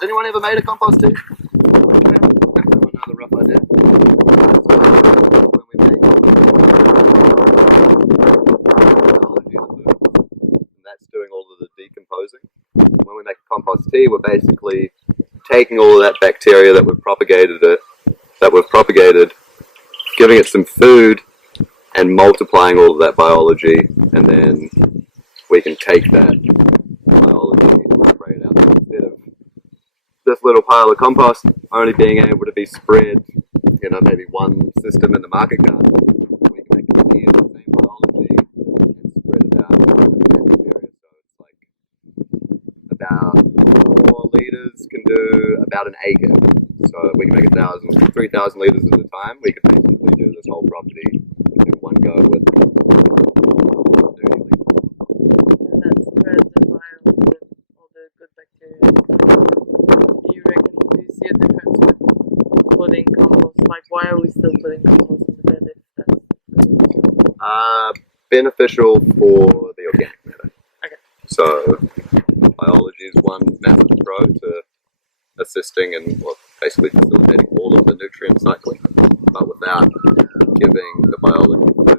Has anyone ever made a compost tea? Another rough idea. So when we make biology of the food, and that's doing all of the decomposing. When we make a compost tea, we're basically taking all of that bacteria that we've propagated, giving it some food, and multiplying all of that biology, and then we can take that biology and spray it out. Instead of this little pile of compost only being able to be spread, maybe one system in the market garden, we can make a tea of the same biology and spread it out in a massive area. So it's like about 4 litres can do about an acre. So we can make 3,000 litres at a time. We could basically do this whole property in one go with 30 litres. And that spreads the bio with all the good bacteria and stuff. Do you see a difference with putting compost? Like, why are we still putting compost in the bed if that's good? Beneficial for the organic matter. Okay. So biology is one massive pro to assisting in basically facilitating all of the nutrient cycling, but without giving the biology food.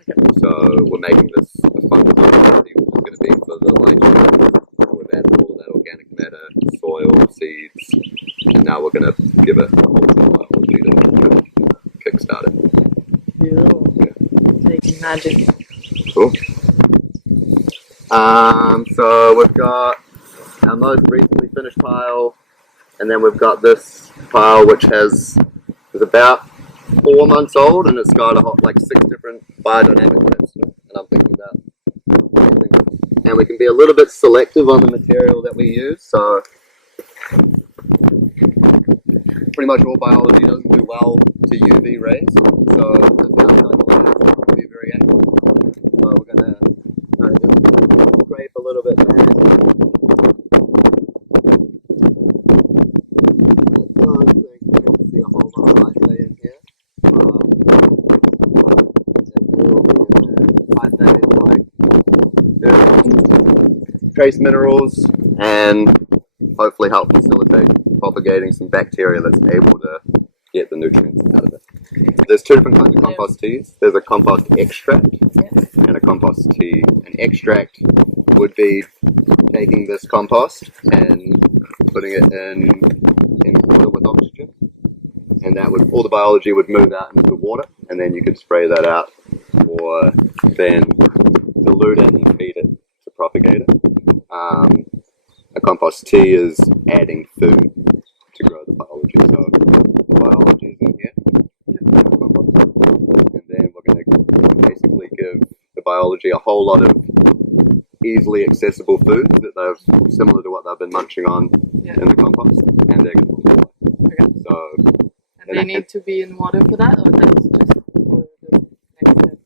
Okay. So we're making this a fungus opportunity, which is going to be for the light. We've added all of that organic matter, soil, seeds, and now we're going to give it a whole lot of biology to kickstart it. Yeah. Making magic. Cool. So we've got our most recently finished pile, and then we've got this pile which is about 4 months old, and it's got 6 different biodynamic traps. And I'm thinking about, and we can be a little bit selective on the material that we use. So pretty much all biology doesn't do well to UV rays, so this outside glass can be very active. So we're going to kind of just scrape a little bit back. I don't think we can see a whole lot of light in here. It will be trace minerals and hopefully help facilitate propagating some bacteria that's able to get the nutrients out of it. There's 2 different kinds of compost teas. There's a compost extract and a compost tea. An extract would be taking this compost and putting it in water with oxygen, and that would, all the biology would move out into the water, and then you could spray that out, or then dilute it and feed it to propagate it. A compost tea is adding food to grow the biology. So the biology is in here, and then we're going to basically give the biology a whole lot of easily accessible foods that they've similar to what they've been munching on in the compost, and they're going to multiply. Okay. So, and they need to be in water for that, or that's just for the next step?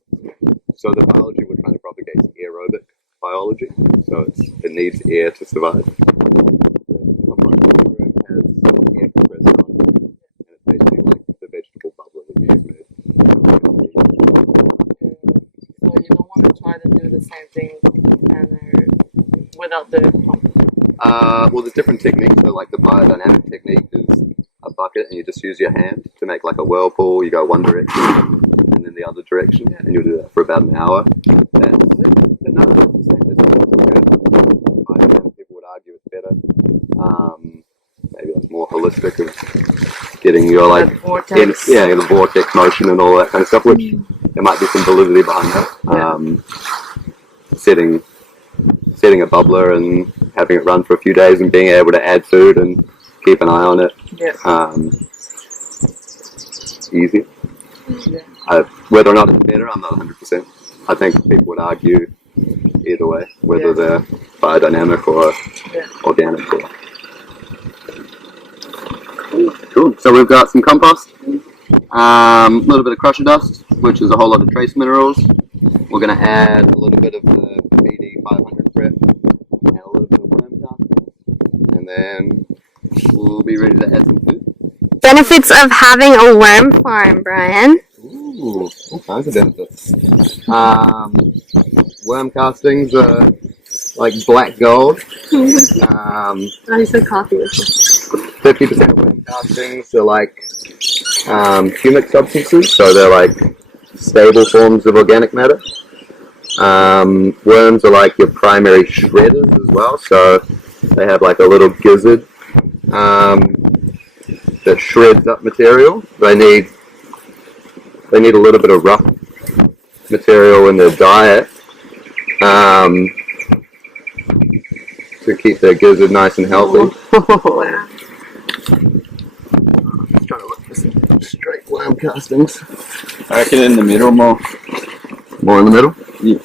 So the biology we're trying to propagate is aerobic biology, so it needs air to survive. The compost room has air compressed on it, and it's basically like the vegetable bubbler that you just made. So you don't want to try to do the same thing and without the pump? Well, there's different techniques. So like the biodynamic technique is a bucket, and you just use your hand to make like a whirlpool. You go one direction and then the other direction, and you'll do that for about an hour. But none of that's the same. It's still good. Biodynamic people would argue it's better. Maybe that's more holistic of getting your like vortex. The vortex motion and all that kind of stuff, which there might be some validity behind that. Setting a bubbler and having it run for a few days and being able to add food and keep an eye on it. Easy. Whether or not it's better, I'm not 100%. I think people would argue either way, whether they're biodynamic or organic. Cool. So we've got some compost, a little bit of crusher dust, which is a whole lot of trace minerals. We're going to add a little bit of the BD 500 prep and a little bit of worm castings, and then we'll be ready to add some food. Benefits of having a worm farm, Bryan. Ooh, all kinds of benefits. Worm castings are like black gold. I said coffee as well. 50% of worm castings are like humic substances, so they're like stable forms of organic matter. Worms are like your primary shredders as well, so they have like a little gizzard that shreds up material. They need a little bit of rough material in their diet to keep their gizzard nice and healthy. Wow. Just trying to look for some straight worm castings. I reckon in the middle more. More in the middle? Yeah.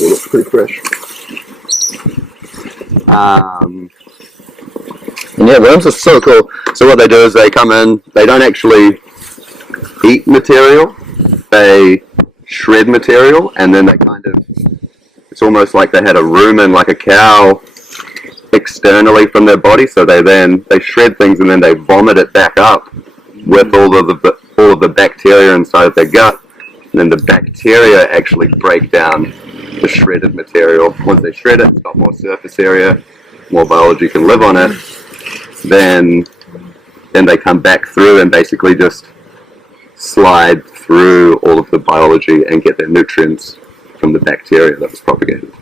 It looks pretty fresh. And yeah, worms are so cool. So what they do is they come in, they don't actually eat material, they shred material, and then they kind of, it's almost like they had a rumen like a cow externally from their body, so they shred things and then they vomit it back up with all of the bacteria inside of their gut, and then the bacteria actually break down the shredded material. Once they shred it, it's got more surface area, more biology can live on it, then they come back through and basically just slide through all of the biology and get their nutrients from the bacteria that was propagated.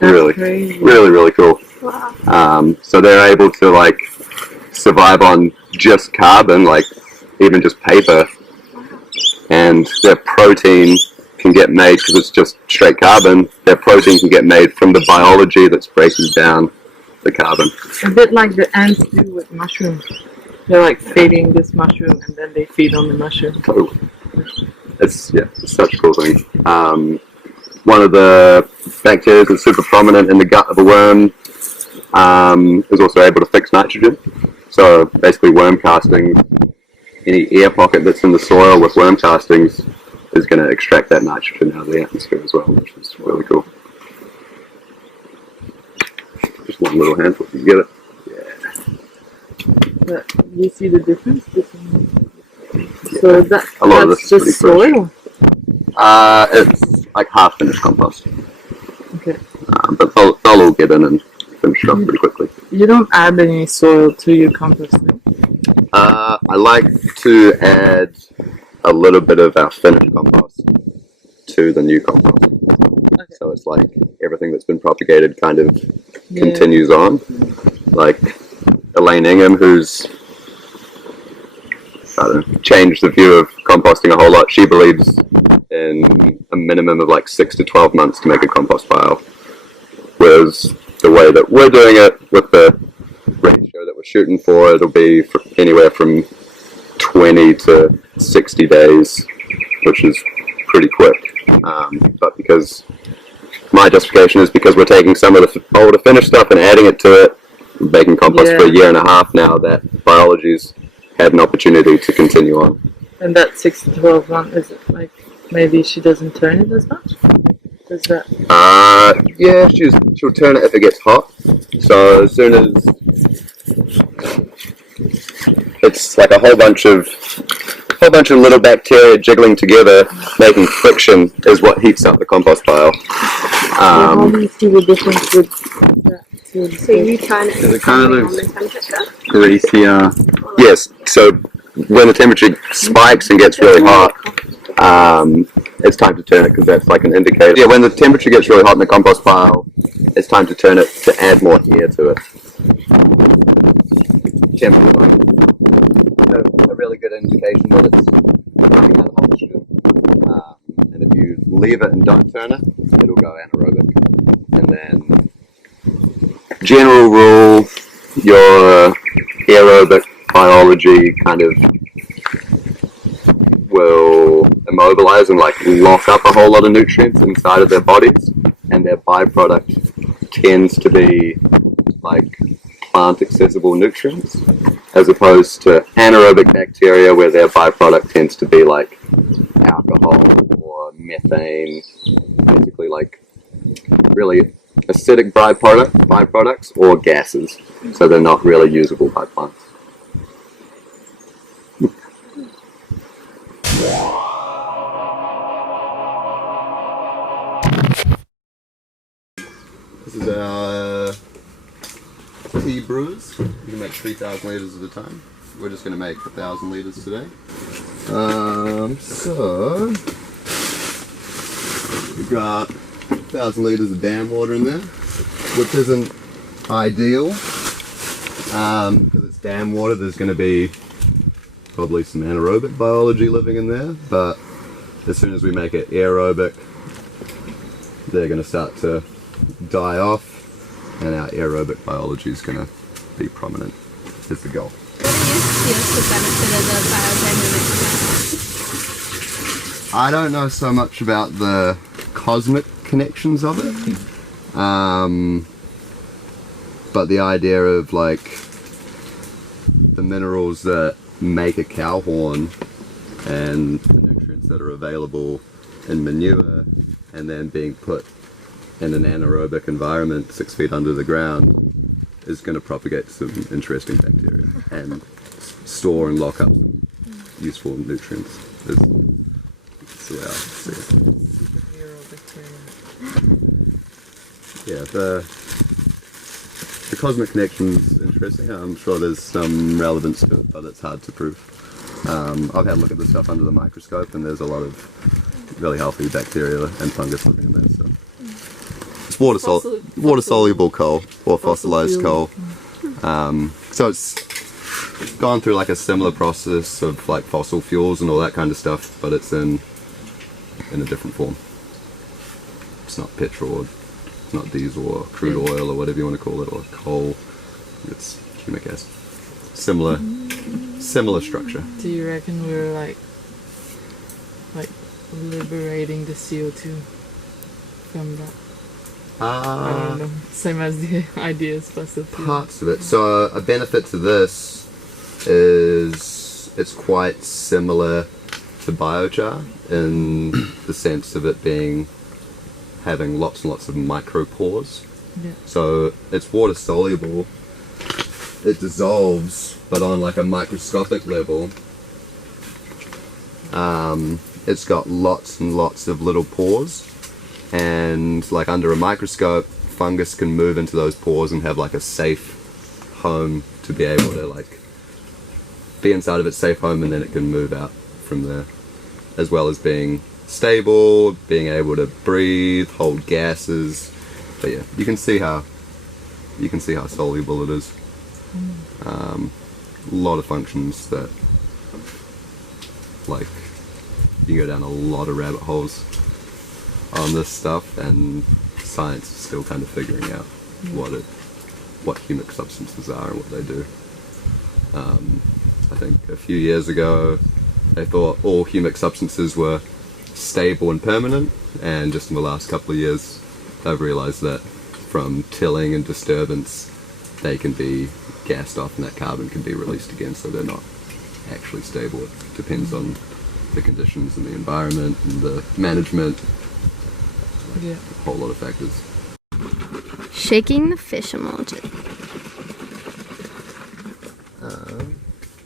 Really cool. Wow. So they're able to like survive on just carbon, like even just paper, and their protein can get made, because it's just straight carbon, their protein can get made from the biology that's breaking down the carbon. A bit like the ants do with mushrooms. They're like feeding this mushroom and then they feed on the mushroom. Totally. It's such a cool thing. One of the bacteria that's super prominent in the gut of a worm is also able to fix nitrogen. So basically worm castings, any air pocket that's in the soil with worm castings is going to extract that nitrogen out of the atmosphere as well, which is really cool. Just one little handful, you get it? Yeah. But you see the difference? So A lot of that's this is just pretty soil? It's like half finished compost. Okay. But they'll all get in and finish it up pretty quickly. You don't add any soil to your composting? I like to add a little bit of our finished compost to the new compost. Okay. So it's like everything that's been propagated kind of continues on. Like Elaine Ingham, who's changed the view of composting a whole lot. She believes in a minimum of like 6 to 12 months to make a compost pile. Whereas the way that we're doing it with the ratio that we're shooting for, it'll be anywhere from 20 to 60 days, which is pretty quick. But because my justification is because we're taking some of the older finished stuff and adding it to it, making compost for a year and a half now, that biology's had an opportunity to continue on. And that 6 to 12 months, is it like maybe she doesn't turn it as much? Does that? Yeah, she'll turn it if it gets hot. So as soon as it's like a whole bunch of little bacteria jiggling together, making friction, is what heats up the compost pile. How do you see the difference with that? So you turn it Is it kind of on those the temperature? greasier? Yes, so when the temperature spikes and gets really hot, it's time to turn it, because that's like an indicator. Yeah, when the temperature gets really hot in the compost pile, it's time to turn it to add more air to it. Temperature a really good indication that it's running out of oxygen. And if you leave it and don't turn it, it'll go anaerobic. And then, general rule, your aerobic biology kind of will immobilize and like lock up a whole lot of nutrients inside of their bodies, and their byproduct tends to be like plant accessible nutrients, as opposed to anaerobic bacteria where their byproduct tends to be like alcohol or methane, basically like really acidic byproducts or gases, so they're not really usable by plants. This is our tea brewers. You can make 3,000 litres at a time. We're just going to make 1,000 litres today. So we've got 1,000 litres of dam water in there, which isn't ideal because it's dam water. There's going to be probably some anaerobic biology living in there, but as soon as we make it aerobic, they're going to start to die off, and our aerobic biology is going to be prominent, is the goal. What do you see as the benefit of the biodynamic? I don't know so much about the cosmic connections of it, but the idea of like the minerals that make a cow horn and the nutrients that are available in manure and then being put in an anaerobic environment 6 feet under the ground is going to propagate some interesting bacteria and store and lock up some useful nutrients. That's the way I see it. Superhero bacteria. Yeah, the cosmic connection's interesting. I'm sure there's some relevance to it, but it's hard to prove. I've had a look at the stuff under the microscope, and there's a lot of really healthy bacteria and fungus living in there. So it's water soluble coal or fossilized coal. So it's gone through like a similar process of like fossil fuels and all that kind of stuff, but it's in a different form. It's not petrol, it's not diesel or crude oil or whatever you want to call it, or coal. It's humic acid. Similar structure. Do you reckon we're like liberating the CO2 from that? I don't know. Same as the idea of fossil fuel. Parts of it. So a benefit to this is it's quite similar to biochar in the sense of it having lots and lots of micropores. Yeah. So it's water soluble. It dissolves, but on like a microscopic level, it's got lots and lots of little pores, and like under a microscope, fungus can move into those pores and have like a safe home to be able to like be inside of its safe home, and then it can move out from there, as well as being stable, being able to breathe, hold gases. But yeah, you can see how soluble it is. A lot of functions that, like, you can go down a lot of rabbit holes on this stuff, and science is still kind of figuring out what humic substances are and what they do. I think a few years ago they thought all humic substances were stable and permanent, and just in the last couple of years I've realised that from tilling and disturbance they can be gassed off and that carbon can be released again, so they're not actually stable. It depends on the conditions and the environment and the management, a whole lot of factors. Shaking the fish emoji.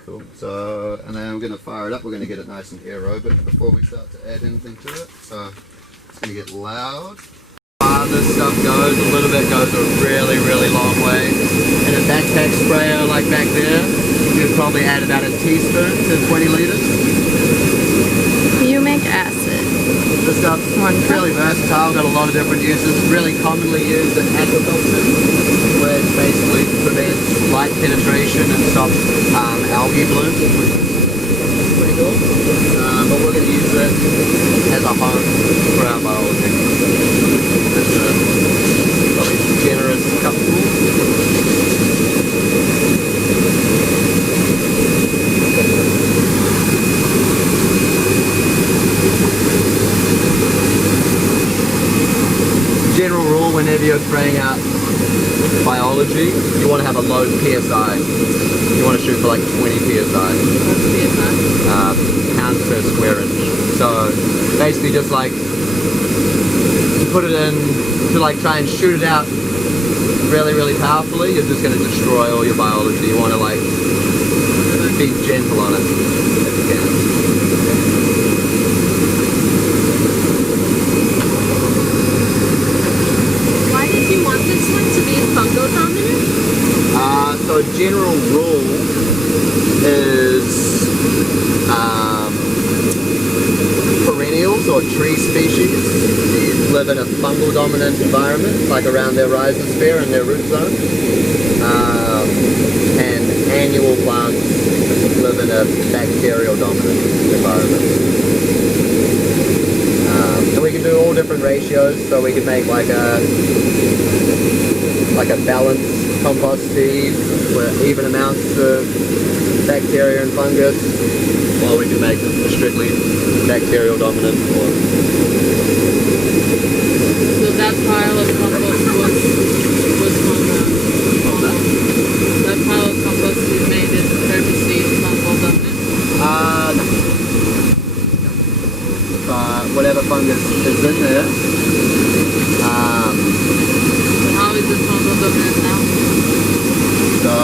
Cool. So, and then we're going to fire it up. We're going to get it nice and aerobic before we start to add anything to it. So it's going to get loud. This stuff goes a little bit, goes a really, really long way. And a backpack sprayer like back there, you'd probably add about a teaspoon to 20 litres. Humic acid. This stuff's really versatile, got a lot of different uses. Really commonly used in aquaculture, which basically prevents light penetration and stops algae blooms, which is pretty cool. But we're going to use it as a home for our biology. It's a really generous cupful. General rule, whenever you're spraying out biology, you want to have a low PSI. You want to shoot for like 20 PSI. Pounds per square inch. So basically just like to put it in, to like try and shoot it out really, really powerfully, you're just going to destroy all your biology. You want to like be gentle on it if you can. Why did you want this or tree species. These live in a fungal dominant environment, like around their rhizosphere and their root zone. And annual plants live in a bacterial dominant environment. And we can do all different ratios, so we can make like a balanced compost tea with even amounts of bacteria and fungus, or we can make a strictly bacterial dominant. So that pile of compost was from that pile of compost you made it fair to see fungal dominant? Whatever fungus is in there. How is it fungal dominant now? So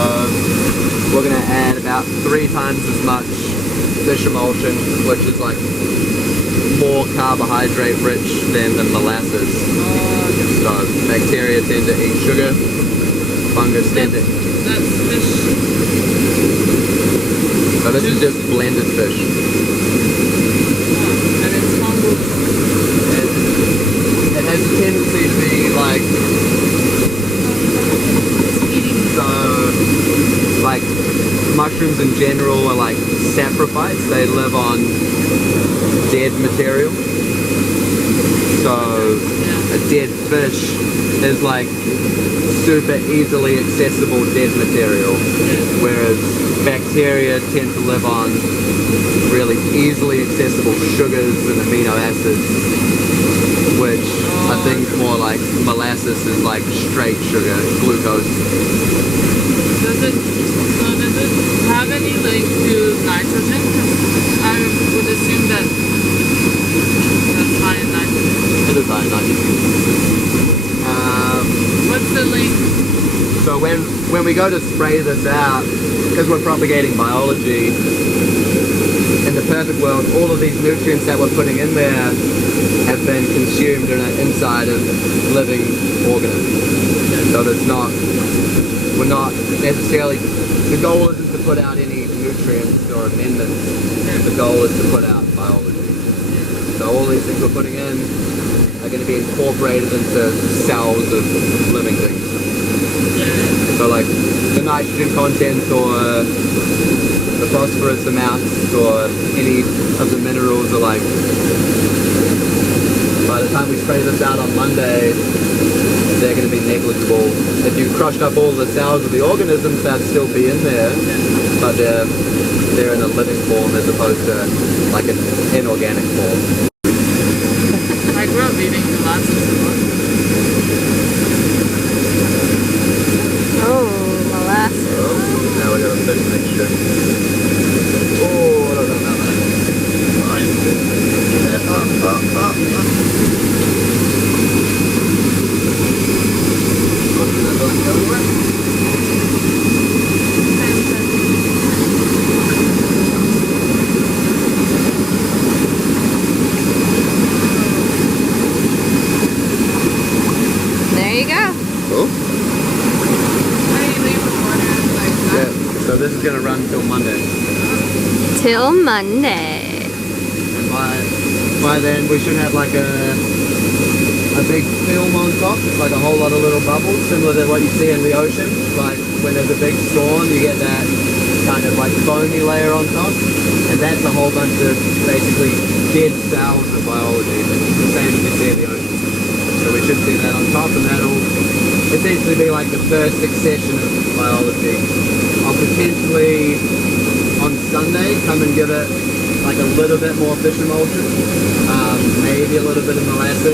we're going to add about 3 times as much fish emulsion, which is like more carbohydrate rich than the molasses. So bacteria tend to eat sugar, fungus tend to... That's fish. So this is just blended fish. And it's fungal. It has a tendency to be like... So, like, mushrooms in general are like saprophytes. They live on dead material. So, a dead fish is like super easily accessible dead material, whereas bacteria tend to live on really easily accessible sugars and amino acids, which I think more like molasses is like straight sugar, glucose. Does it have any link to nitrogen? I would assume that that's high in nitrogen. It is high in nitrogen. What's the link? So when we go to spray this out, because we're propagating biology, in the perfect world, all of these nutrients that we're putting in there have been consumed inside of living organisms. So there's not, we're not necessarily, the goal isn't to put out any nutrients or amendments, the goal is to put out biology. So all these things we're putting in are going to be incorporated into cells of living things. So like the nitrogen content or the phosphorus amounts or any of the minerals are like, by the time we spray this out on Monday, they're going to be negligible. If you crushed up all the cells of the organisms, they'd still be in there, but they're in a living form as opposed to like an inorganic form. I grew up eating molasses. Oh, molasses. Oh, now we got a fish mixture. Oh, I don't know about that. There you go. Cool. How do you leave the water like that? Yeah, so this is going to run till Monday. Till Monday. And by then we should have like a big film on top, like a whole lot of little bubbles, similar to what you see in the ocean. Like when there's a big storm, you get that kind of like foamy layer on top, and that's a whole bunch of basically dead cells of biology, the same as you see in the ocean. So we should see that on top, and that'll essentially be like the first succession of biology. I'll potentially on Sunday come and give it like a little bit more fish emulsion, maybe a little bit of molasses.